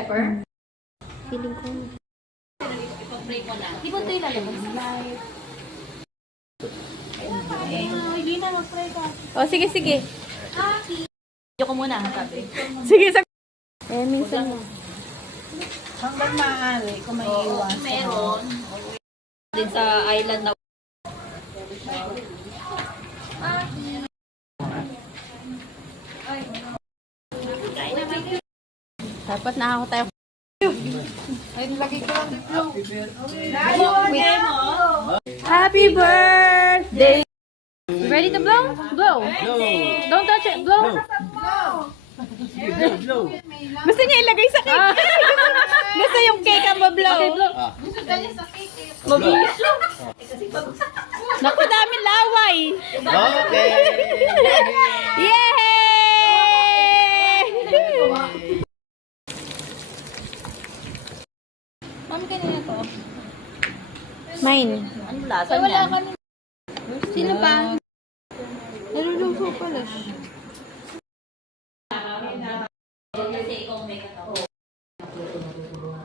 pepper? Feeling ko. Ipag-pray ko na. Di ba ito ilalabas? Hindi na, mag-pray ka. Oh, sige, sige. Video ko muna, sabi. Sige, sa... Eh, minsan mo. Hanggang maaari, kung may iwas. Meron. Din sa island na. Dapat nakako tayo. Ay, lagi ko lang dito. Happy birthday! You ready to blow? Blow. Don't touch it. Blow. Gusto niya ilagay sa cake. Gusto yung cake ang mablow. Okay, blow. Mabilis lang. Naku, dami laway. Okay. Yay! Ma'am, kanina to. Mine. Ano lasa niya? Sino pa? Naluluto pala siya.